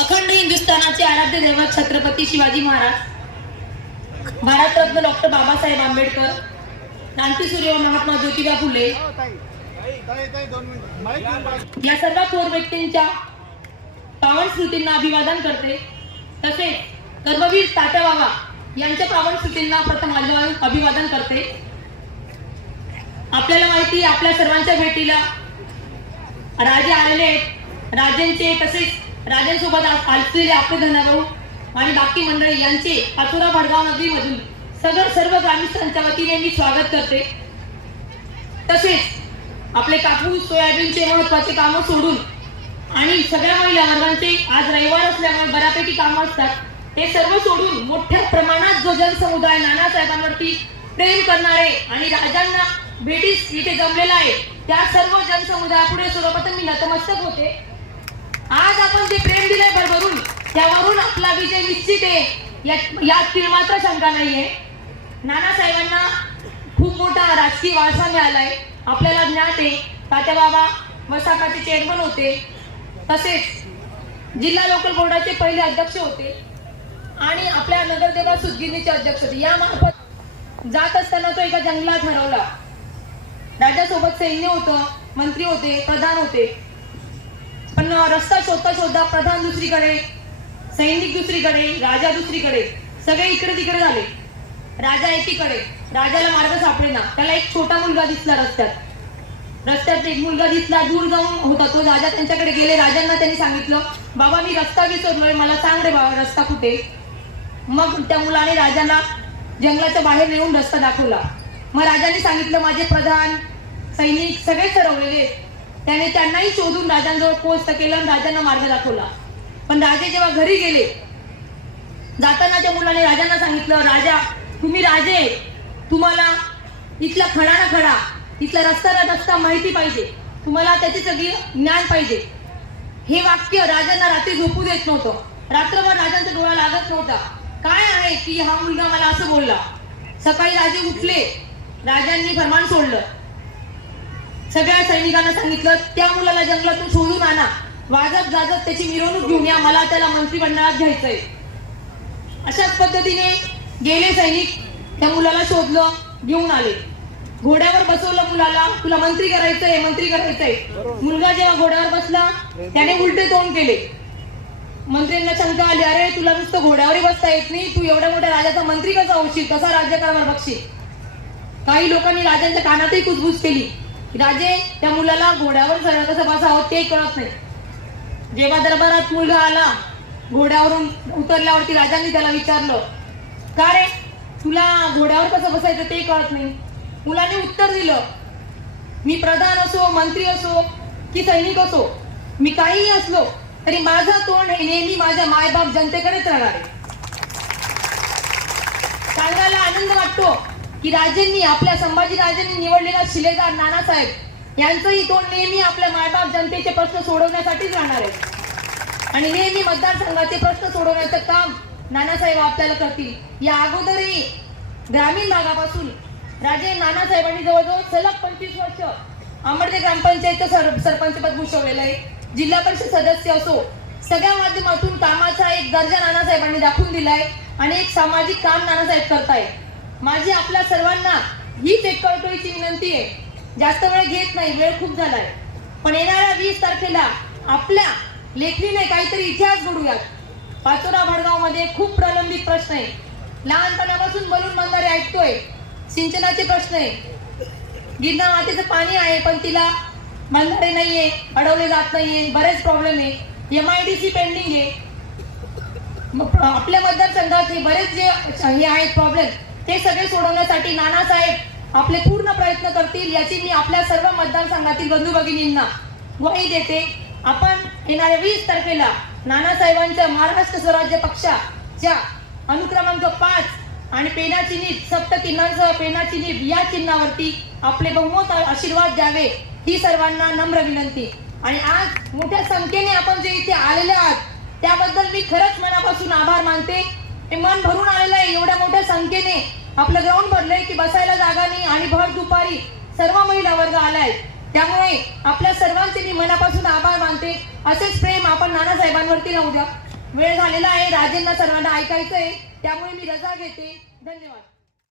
अखंड हिंदुस्थानाचे आराध्य दैवत छत्रपती शिवाजी महाराज भारतरत्न डॉक्टर बाबासाहेब आंबेडकर क्रांतीसूर्य महात्मा ज्योतिबा फुले. या सर्व थोर व्यक्तींच्या पावन स्मृतींना अभिवादन करते. तसेच कर्मवीर तात्या बाबा यांच्या पावन स्मृतींना प्रथम अभिवादन करते. आपल्याला माहिती आपल्या सर्वांच्या भेटीला राजे आलेले आहेत. राजांचे तसेच राजांसोबत असलेले आपले धनाभाऊ आणि बाकी मंडळी यांचे पाचोरा भडगाव नदीमधून सगळं सर्व ग्रामस्थांच्या वतीने मी स्वागत करते. तसेच आपले कापूस सोयाबीनचे महत्त्वाचे कामं सोडून आणि सगळ्या महिला वर्गांचे आज रविवार असल्यामुळे बऱ्यापैकी कामं असतात. हे सर्व सोडून मोठ्या प्रमाणात जो जनसमुदाय नानासाहेबांवरती प्रेम करणारे आणि राजांना भेटीस इथे जमलेला आहे त्या सर्व जनसमुदायापुढे सर्वप्रथम मी नतमस्तक होते. आज आपण जे प्रेम दिले भरभरून त्यावरून आपला विजय निश्चित आहे. यात यात मात्र शंका नाहीये. नानासाहेबांना खूप मोठा राजकीय वारसा मिळालाय. आपल्याला ज्ञात आहे. तात्या बाबा वसाकाचे चेअरमन होते. तसेच जिल्हा लोकल बोर्डाचे पहिले अध्यक्ष होते. आणि आपल्या नगरदेवा सुदगिरणीचे अध्यक्ष होते. यामार्फत जात असताना तो एका जंगलात हरवला. राजासोबत सैन्य होतं मंत्री होते प्रधान होते. पण रस्ता शोधता शोधता प्रधान दुसरीकडे सैनिक दुसरीकडे राजा दुसरीकडे सगळे इकडे तिकडे झाले. राजा एकीकडे राजाला मार्ग सापडेना. त्याला एक छोटा मुलगा दिसला रस्त्यात. रस्त्यात एक मुलगा दिसला दूर जाऊन होता तो राजा त्यांच्याकडे गेले. राजांना त्यांनी सांगितलं बाबा मी रस्ता विसरलोय मला सांग रे बाबा रस्ता कुठे? मग त्या मुलाने राजाला जंगलाच्या बाहेर नेऊन रस्ता दाखवला. मग राजाने सांगितलं माझे प्रधान सैनिक सगळे ठरवलेले त्याने त्यांनाही शोधून राजांजवळ पोस्ट केलं आणि राजांना मार्ग दाखवला. पण राजे जेव्हा घरी गेले जाताना त्या मुलाने राजांना सांगितलं राजा तुम्ही राजे तुम्हाला इथला खडा ना खडा इथला रस्ता ना रस्ता माहिती पाहिजे. तुम्हाला त्याची सगळी ज्ञान पाहिजे. हे वाक्य राजांना रात्री झोपू देत नव्हतं. रात्रभर राजांचा डोळा लागत नव्हता. काय आहे की हा मुलगा मला असं बोलला? सकाळी राजे उठले. राजांनी फरमान सोडलं. सगळ्या सैनिकांना सांगितलं त्या मुलाला जंगलातून शोधून आणा. वाजत गाजत त्याची मिरवणूक घेऊन या मला त्याला मंत्रिमंडळात घ्यायचंय. अशाच पद्धतीने गेले सैनिक त्या मुलाला शोधलं घेऊन आले. घोड्यावर बसवलं मुलाला तुला मंत्री करायचंय मंत्री करायचंय. मुलगा जेव्हा घोड्यावर बसला त्याने उलटे तोंड केले. मंत्र्यांना शंका आली अरे तुला नुसतं घोड्यावरही बसता येत नाही तू एवढ्या मोठ्या राजाचा मंत्री कसा होशील? कसा राज्यकारभार बघशील? काही लोकांनी राजांच्या कानातही कुजबूज केली. राजे त्या मुलाला घोड्यावर सरळ कसं बसावं ते कळत नाही जेव्हा दरबारात मुलगा आला घोड्यावरून उतरल्यावरती राजांनी त्याला विचारलं का रे तुला घोड्यावर कसं बसायचं ते कळत नाही. मुलाने उत्तर दिलं मी प्रधान असो मंत्री असो की सैनिक असो मी काहीही असलो तरी माझं तोंड हे नेहमी माझ्या मायबाप जनतेकडेच राहणार आहे. सांगायला आनंद वाटतो की राजेंनी आपल्या संभाजी राजेंनी निवडलेला शिलेदार नानासाहेब यांचंही तोंड नेहमी आपल्या मायबाप जनतेचे प्रश्न सोडवण्यासाठीच राहणार आहे. आणि नेहमी मतदारसंघाचे प्रश्न सोडवण्याचं काम नानासाहेब आपल्याला करतील. या अगोदरही ग्रामीण भागापासून राजे नानासाहेबांनी जवळजवळ सलग पंचवीस वर्ष आंबडदे ग्रामपंचायतचं सर सरपंचपद भूषवलेलं आहे. जिल्हा परिषद सदस्य असो सगळ्या माध्यमातून कामाचा एक दर्जा नानासाहेबांनी दाखवून दिलाय आणि एक सामाजिक काम नानासाहेब करताय माझी आपल्या सर्वांना हीच एक कळकळीची विनंती आहे. जास्त वेळ घेत नाही वेळ खूप झालाय. पण येणाऱ्या वीस तारखेला आपल्या लेखणीने काहीतरी इतिहास घडूयात. पाचोरा भडगावमध्ये खूप प्रलंबित प्रश्न आहे. लहानपणापासून बलून बंधारे ऐकतोय. सिंचनाचे प्रश्न आहे. गिरणा मातेचं पाणी आहे पण तिला बंधारे नाहीये अडवले जात नाहीये बरेच प्रॉब्लेम आहे. M I D C pending आहे. मग आपल्या मतदारसंघात हे बरेच जे हे आहेत प्रॉब्लेम ते सगळे सोडवण्यासाठी नानासाहेब आपले पूर्ण प्रयत्न करतील याची मी आपल्या सर्व मतदारसंघातील बंधू भगिनींना ग्वाही देते. आपण येणाऱ्या वीस तारखेला नानासाहेबांच्या महाराष्ट्र स्वराज्य पक्षाच्या अनुक्रमांक पाच आणि पेनाची नीट सप्त चिन्हांसह पेनाची नीट या चिन्हावरती आपले बहुमत आशीर्वाद द्यावे ही सर्वांना नम्र विनंती. आणि आज मोठ्या संख्येने आपण जे इथे आलेले आहात त्याबद्दल मी खरंच मनापासून आभार मानते. हे मन भरून आलेलं आहे एवढ्या मोठ्या संख्येने. आपलं ग्राउंड भरलंय की बसायला जागा नाही आणि भर दुपारी सर्व महिला वर्ग आलाय. त्यामुळे आपल्या सर्वांचे मी मनापासून आभार मानते. असेच प्रेम आपण नानासाहेबांवरती राहू द्या. वेळ झालेला आहे. राजेंना सर्वांना ऐकायचं आहे त्यामुळे मी रजा घेते. धन्यवाद.